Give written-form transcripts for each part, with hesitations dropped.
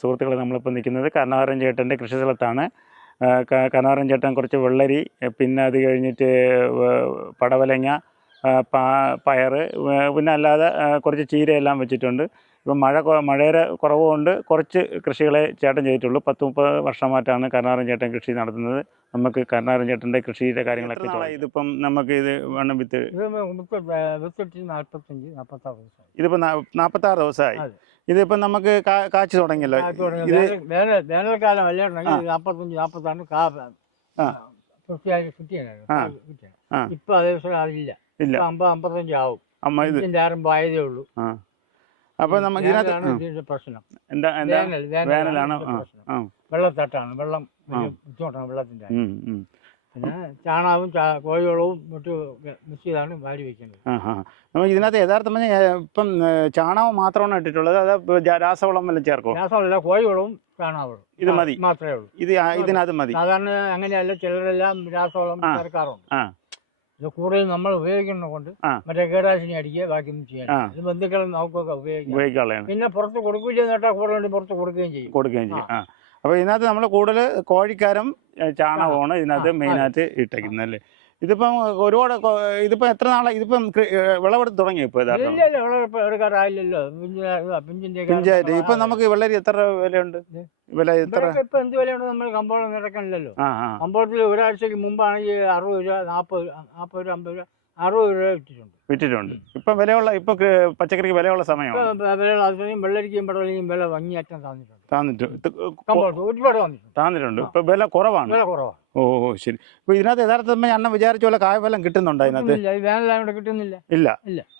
സുഹൃത്തുക്കളെ, നമ്മളിപ്പോൾ നിൽക്കുന്നത് കരുണാകരൻ ചേട്ടൻ്റെ കൃഷിസ്ഥലത്താണ്. കരുണാകരൻ ചേട്ടൻ കുറച്ച് വെള്ളരി, പിന്നെ അത് കഴിഞ്ഞിട്ട് പടവലങ്ങ, പയർ, പിന്നെ അല്ലാതെ കുറച്ച് ചീരയെല്ലാം വെച്ചിട്ടുണ്ട്. ഇപ്പം മഴയുടെ കുറവുകൊണ്ട് കുറച്ച് കൃഷികളെ ചേട്ടൻ ചെയ്തിട്ടുള്ളൂ. 10-30 വർഷമായിട്ടാണ് കരുണാകരൻ ചേട്ടൻ കൃഷി നടത്തുന്നത്. നമുക്ക് കരുണാകരൻ ചേട്ടൻ്റെ കൃഷിയുടെ കാര്യങ്ങളൊക്കെ ഇതിപ്പം നമുക്ക് ഇത് വേണം വിത്ത് ഇതിപ്പോൾ 46 ദിവസമായി. ഇതിപ്പം നമുക്ക് കാച്ചു തുടങ്ങിയല്ലോ. വേനൽക്കാലം അല്ലായിരുന്നെങ്കിൽ 45-46 ഇപ്പൊ അതേ അതില്ല. 50-55 ആവും. ആരംഭം ആയതേ ഉള്ളൂ. അപ്പൊ നമുക്ക് ഇതിനകത്ത് പ്രശ്നം എന്താ വേനലാണ്, വെള്ളത്തട്ടാണ്, വെള്ളം ബുദ്ധിമുട്ടാണ് വെള്ളത്തിന്റെ. പിന്നെ ചാണകവും കോഴിവളവും മറ്റു മിക്സ് ചെയ്താണ് വാരി വെക്കുന്നത്. നമുക്ക് ഇതിനകത്ത് യഥാർത്ഥം ഇപ്പം ചാണകം മാത്രമാണ് ഇട്ടിട്ടുള്ളത്, അത് രാസവളം വല്ലതും ചേർക്കും? രാസവളമല്ല, കോഴിവളവും ചാണകവളവും ഇത് മതി, മാത്രമേ ഉള്ളൂ. ഇതിനകത്ത് മതി. സാധാരണ അങ്ങനെയല്ല, ചിലരെല്ലാം രാസവളം ചേർക്കാറുണ്ട്. ഇത് കൂടുതൽ നമ്മൾ ഉപയോഗിക്കുന്നത് കൊണ്ട് മറ്റേ കീടനാശിനി അടിക്കുക, ബാക്കിയൊന്നും ചെയ്യാൻ. ഇത് ബന്ധുക്കൾ നമുക്കൊക്കെ ഉപയോഗിക്കാം. പിന്നെ പുറത്ത് കൊടുക്കുകയും നേട്ടാ കൂടുതൽ പുറത്ത് കൊടുക്കുകയും ചെയ്യും. അപ്പോൾ ഇതിനകത്ത് നമ്മൾ കൂടുതൽ കോഴിക്കാരം ചാണകമാണ് ഇതിനകത്ത് മെയിനായിട്ട് ഇട്ടേക്കുന്നത് അല്ലേ? ഇതിപ്പം ഒരുപാട് ഇതിപ്പോൾ എത്ര നാളെ ഇതിപ്പം വിളവെടുത്ത് തുടങ്ങി? ഇപ്പോൾ എടുക്കാറായില്ലല്ലോ. പിഞ്ചായിട്ട് ഇപ്പം നമുക്ക് വെള്ളരി എത്ര വിലയുണ്ട്? വില എത്ര? ഇപ്പം എന്ത് വിലയുണ്ട്? നമ്മൾ കമ്പോളം നടക്കണില്ലല്ലോ. കമ്പോളത്തിൽ ഒരാഴ്ചക്ക് മുമ്പാണെങ്കിൽ 60 രൂപ, 40 രൂപ, 50 രൂപ, 60 രൂപ വിറ്റിട്ടുണ്ട്. ഇപ്പം വിലയുള്ള, ഇപ്പൊ പച്ചക്കറിക്ക് വിലയുള്ള സമയമാണ്. വെള്ളരിക്കും പടവലിക്കും വില ഭംഗിയാറ്റം താന്നിട്ടുണ്ട്. ഇപ്പൊ വില കുറവാണ്. ഓ ശരി. ഇപ്പൊ ഇതിനകത്ത് യഥാർത്ഥം അണ്ണൻ വിചാരിച്ച പോലെ കായഫലം കിട്ടുന്നുണ്ടോ അതിനകത്ത്? വേനലായോണ്ട് കിട്ടുന്നില്ല. ഇല്ല,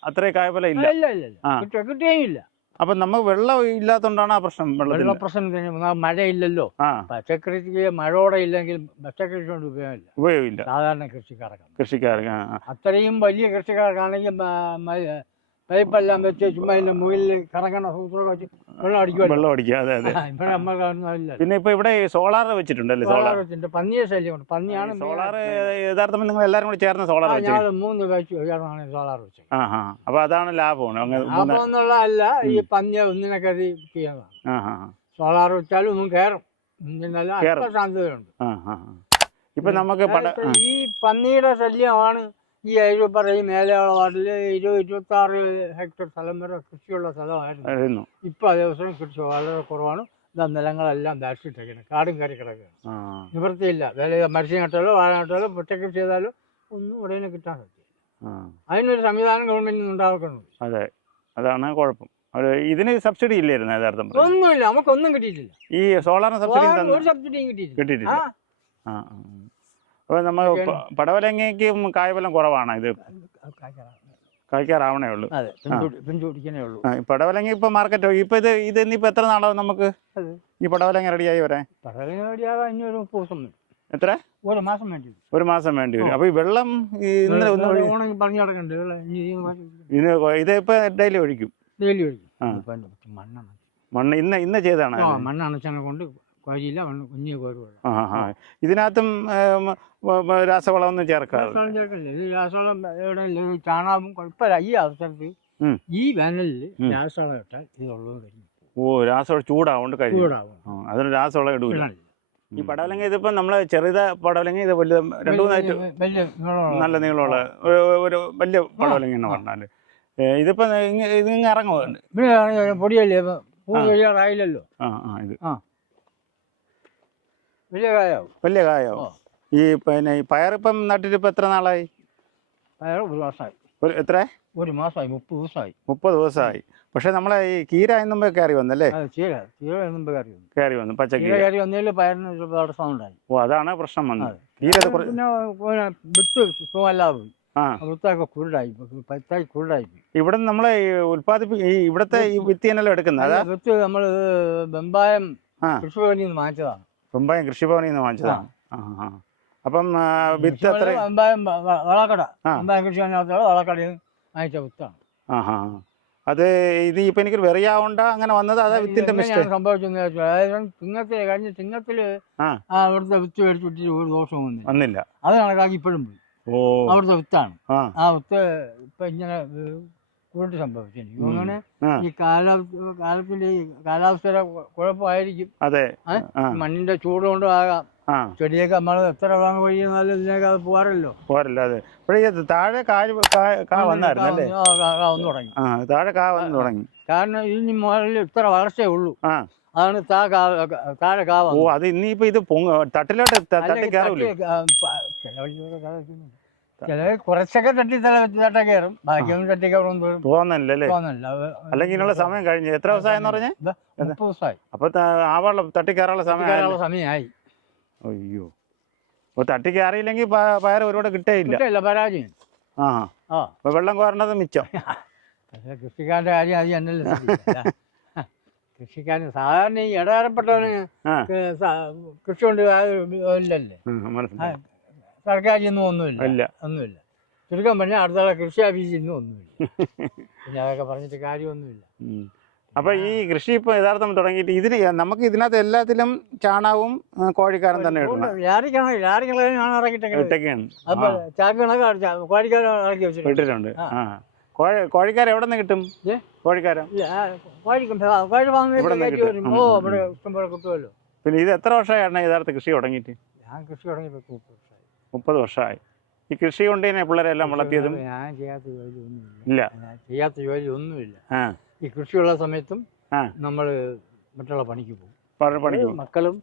അത്രയും കായഫലം ഇല്ല. കിട്ടുകയില്ല. അപ്പൊ നമുക്ക് വെള്ളം ഇല്ലാത്തതുകൊണ്ടാണ് ആ പ്രശ്നം. വെള്ള പ്രശ്നം തന്നെ. മഴയില്ലല്ലോ. പച്ചക്കറിക്ക് മഴയോടെ ഇല്ലെങ്കിൽ പച്ചക്കറി കൊണ്ട് ഉപയോഗമില്ല സാധാരണ കൃഷിക്കാർക്ക്. അത്രയും വലിയ കൃഷിക്കാർക്കാണെങ്കിൽ പൈപ്പെല്ലാം വെച്ച് ചുമ്മാ അതിന്റെ മുകളിൽ കറങ്ങണ സൂത്രമൊക്കെ വെച്ച് വെള്ളം അടിക്കുക. അതെ. ഇവിടെ നമ്മൾ കാണുന്നില്ല. പിന്നെ ഇപ്പൊ ഇവിടെ സോളാർ വെച്ചിട്ടുണ്ടല്ലേ? സോളാർ വെച്ചിട്ടുണ്ട്. പന്നിയെ ശല്യമുണ്ട്. പന്നിയാണ് സോളാർ. യഥാർത്ഥം നിങ്ങൾ എല്ലാവരും കൂടി ചേർന്ന് സോളാർ വെച്ചു? 3 ബാച്ച് ചേർന്നാണ് സോളാർ വെച്ചത്. അപ്പൊ അതാണ് ലാഭമാണ്. ലാഭം എന്നുള്ളതല്ല, ഈ പന്നിയെ ഒന്നിനെ കരുതി ചെയ്യുന്നതാണ്. സോളാർ വെച്ചാലും ഒന്നും കയറും, സാധ്യതയുണ്ട്. ഇപ്പൊ നമുക്ക് ഈ പന്നിയുടെ ശല്യമാണ് ഈ പറയും മേലെയുള്ള വാർഡിൽ 20-26 ഹെക്ടർ സ്ഥലം വരെ കൃഷിയുള്ള സ്ഥലമായിരുന്നു. ഇപ്പൊ അതേ ദിവസം കൃഷി വളരെ കുറവാണ്. നിലങ്ങളെല്ലാം ദാക്ഷിട്ടേക്കണം, കാടും കയറി കിടക്കുകയാണ്. നിവൃത്തിയില്ല. മത്സ്യം നട്ടാലോ വാഴ നട്ടാലോ പച്ചക്കൃഷി ചെയ്താലോ ഒന്നും ഉടനെ കിട്ടാൻ പറ്റില്ല. അതിനൊരു സംവിധാനം ഗവൺമെന്റിന് ഉണ്ടാക്കണം. അതെ, അതാണ് കുഴപ്പം. ഇതിന് സബ്സിഡി ഇല്ലായിരുന്നു യഥാർത്ഥം? ഒന്നുമില്ല, നമുക്കൊന്നും കിട്ടിയിട്ടില്ല. ഈ സോളാറിന് ഒരു സബ്സിഡിയും കിട്ടിയിട്ടില്ല. അപ്പോൾ നമ്മൾ പടവലങ്ങയ്ക്കും കായ്ഫലം കുറവാണ്. ഇത് കായ്ക്കാറാവണേ ഉള്ളൂ. പടവലങ്ങ ഇപ്പൊ മാർക്കറ്റോ? ഇപ്പൊ ഇത് ഇനിയിപ്പോ എത്ര നാളാവും നമുക്ക് ഈ പടവലങ്ങ റെഡിയായി വരാൻ? എത്ര? 1 മാസം വേണ്ടി വരും. 1 മാസം വേണ്ടി വരും. അപ്പൊ ഈ വെള്ളം ഇതിപ്പോ ഡെയിലി ഒഴിക്കും? മണ്ണ് ഇന്ന് ചെയ്താണ്. മണ്ണണച്ചനെ കൊണ്ട് കോരിയില്ല, കുഞ്ഞിയെ കോരുവ. ഇതിനകത്തും രാസവളം ഒന്നും ചേർക്കാറ്? രാസവളം ചാണകം കുഴപ്പമില്ല. ഈ അവസരത്തിൽ ഈ വേനലിൽ രാസവളം ഇട്ടാൽ ഇതുള്ളത് കഴിഞ്ഞു. രാസവളം ചൂടാവുകൊണ്ട് ചൂടാവും. അതിന് രാസവളം ഇടൂല. ഈ പടവലങ്ങ ഇതിപ്പം നമ്മള് ചെറുത പടവലങ്ങ, ഇത് വലിയ 2-3 നല്ല നീളമുള്ള ഒരു വലിയ പടവലങ്ങ എന്ന് പറഞ്ഞാല് ഇതിപ്പോ ഇതിങ്ങ് ഇറങ്ങുന്നുണ്ട്. പൊടിയല്ലേ, പൂ കഴിയാറായില്ലല്ലോ. ഇത് വലിയ കായാവും. ഈ പിന്നെ ഈ പയറിപ്പം നട്ടിട്ട് ഇപ്പൊ എത്ര നാളായി? പയർ 1 മാസമായി. എത്ര? 1 മാസമായി. 30 ദിവസമായി. 30 ദിവസമായി. പക്ഷെ നമ്മളെ ഈ കീര എന്നുമ്പോ കയറി വന്നല്ലേ? കയറി വന്നു. പച്ചക്കറി കയറി വന്നതിൽ പയറിന് തടസ്സം ഉണ്ടായി. അതാണ് പ്രശ്നം വന്നത്. കീര വിത്ത് സുഖമല്ലാതെ വിത്തൊക്കെ കുരുടായി. ഇവിടെ നമ്മളെ ഇവിടത്തെ ഈ വിത്ത് തന്നെയല്ലോ എടുക്കുന്നത്? വിത്ത് നമ്മള് വെമ്പായം കൃഷിഭവനിൽ നിന്ന് വാങ്ങിച്ചതാണ്. വെമ്പായം കൃഷിഭവനിൽ നിന്ന് വാങ്ങിച്ചതാണ്. അപ്പം വിത്ത് എത്ര? വെമ്പായം വളക്കട, വെമ്പായം കൃഷിഭവനകത്തുള്ള വളക്കടയിൽ വാങ്ങിച്ച വിത്താണ്. അത് ഇത് ഇപ്പൊ എനിക്ക് വെറിയാവണ്ട അങ്ങനെ വന്നത്? അതാ വിത്തിന്റെ സംഭവിച്ചെന്ന് വെച്ചാൽ, അതായത് കഴിഞ്ഞ ചിങ്ങത്തില് അവിടുത്തെ വിത്ത് മേടിച്ചിട്ട് ഒരു ദോഷവും വന്നില്ല. അത് കണക്കാക്കി ഇപ്പോഴും പോയി. അവിടുത്തെ വിത്താണ്. ആ വിത്ത് ഇപ്പൊ ഇങ്ങനെ ഉരുട്ട് സംഭവിച്ചു. എനിക്ക് തോന്നണേ ആ. ഈ കാലത്തിന്റെ ഈ കാലാവസ്ഥയുടെ കുഴപ്പമായിരിക്കും. അതെ. മണ്ണിന്റെ ചൂട് കൊണ്ടും ആകാം. ചെടിയൊക്കെ നമ്മൾ എത്ര വളം കഴിയുന്നാലും ഇതിനൊക്കെ അത് പോകാറല്ലോ. പോരല്ലോ. അതെ. ഇപ്പോഴേ താഴെ കാ വന്നായിരുന്നു അല്ലേ? വന്നു തുടങ്ങി. താഴെ കാ വന്നു തുടങ്ങി. കാരണം ഇതിന് മുകളിൽ ഇത്ര വളർച്ചയേ ഉള്ളൂ. അതാണ് താഴെ കാ വന്നു. അത് ഇനിയിപ്പോ ഇത് തട്ടിലോട്ട് തട്ടി കയറൂലേ? ചില കുറച്ചൊക്കെ തട്ട കയറും, ബാക്കിയൊന്നും തട്ടി കയറും തോന്നല്ലേ? അല്ലെങ്കിൽ ഇതിനുള്ള സമയം കഴിഞ്ഞു. എത്ര ദിവസമായെന്ന് പറഞ്ഞേ? 30 ദിവസമായി. അപ്പൊ ആവാനുള്ള തട്ടി കയറാനുള്ള സമയമായി. അയ്യോ, അപ്പൊ തട്ടി കയറിയില്ലെങ്കിൽ പയർ ഒരുപാട് കിട്ടേയില്ല, പരാജയം. അപ്പൊ വെള്ളം കോരണത് മിച്ചം. കൃഷിക്കാരന്റെ കാര്യം അത് എന്നല്ല. കൃഷിക്കാരൻ സാധാരണ ഈ ഇടതരപ്പെട്ടവന് കൃഷി കൊണ്ട് ഇല്ലല്ലേ, സർക്കാരിൽ നിന്നും ഒന്നുമില്ല. ചുരുക്കം പറഞ്ഞാൽ അടുത്തുള്ള കൃഷി ഓഫീസിൽ നിന്നും ഒന്നുമില്ല. പിന്നെ അതൊക്കെ പറഞ്ഞിട്ട് കാര്യമൊന്നുമില്ല. അപ്പൊ ഈ കൃഷി ഇപ്പൊ യഥാർത്ഥം തുടങ്ങിയിട്ട് ഇതിന് നമുക്ക് ഇതിനകത്ത് എല്ലാത്തിലും ചാണകവും കോഴിക്കാരൻ തന്നെ ഇടണം. ഇട്ടിട്ടുണ്ട്. കോഴിക്കാരൻ എവിടെ നിന്ന് കിട്ടും? കോഴിക്കാരൻ കിട്ടുമല്ലോ. പിന്നെ ഇത് എത്ര വർഷമായിട്ടാണ് യഥാർത്ഥ കൃഷി തുടങ്ങിയിട്ട്? ഞാൻ കൃഷി തുടങ്ങിയിട്ട് 30 വർഷമായി. ഈ കൃഷി കൊണ്ട് തന്നെ പിള്ളേരെല്ലാം വളർത്തിയതും? ഞാൻ ചെയ്യാത്ത ജോലി ഒന്നുമില്ല. ഇല്ല, ചെയ്യാത്ത ജോലി ഒന്നുമില്ല. ഈ കൃഷിയുള്ള സമയത്തും നമ്മൾ മറ്റുള്ള പണിക്ക് പോകും. മക്കളും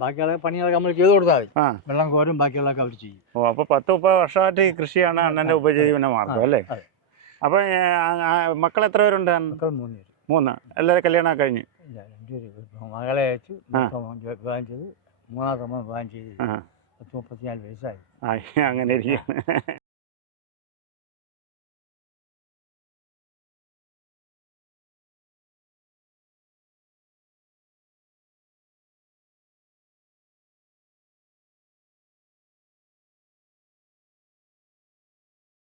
ബാക്കിയുള്ള പണികളൊക്കെ നമ്മൾ ചെയ്തു കൊടുത്താൽ മതി. വെള്ളം കോരും, ബാക്കിയുള്ളതൊക്കെ അവർ ചെയ്യും. അപ്പൊ 10-30 വർഷമായിട്ട് ഈ കൃഷിയാണ് അണ്ണന്റെ ഉപജീവന മാർഗം അല്ലേ? അപ്പൊ മക്കൾ എത്ര പേരുണ്ട്? മക്കൾ 3 പേര്. 3. എല്ലാവരും കല്യാണം കഴിഞ്ഞു? ഇല്ല, 2 പേര്. മകളെ അയച്ചു, വിവാഹം ചെയ്ത്, 3ാമത്തെ വിവാഹം ചെയ്ത് 34 വയസ്സായി. അങ്ങനെ ഇരിക്കുകയാണ്.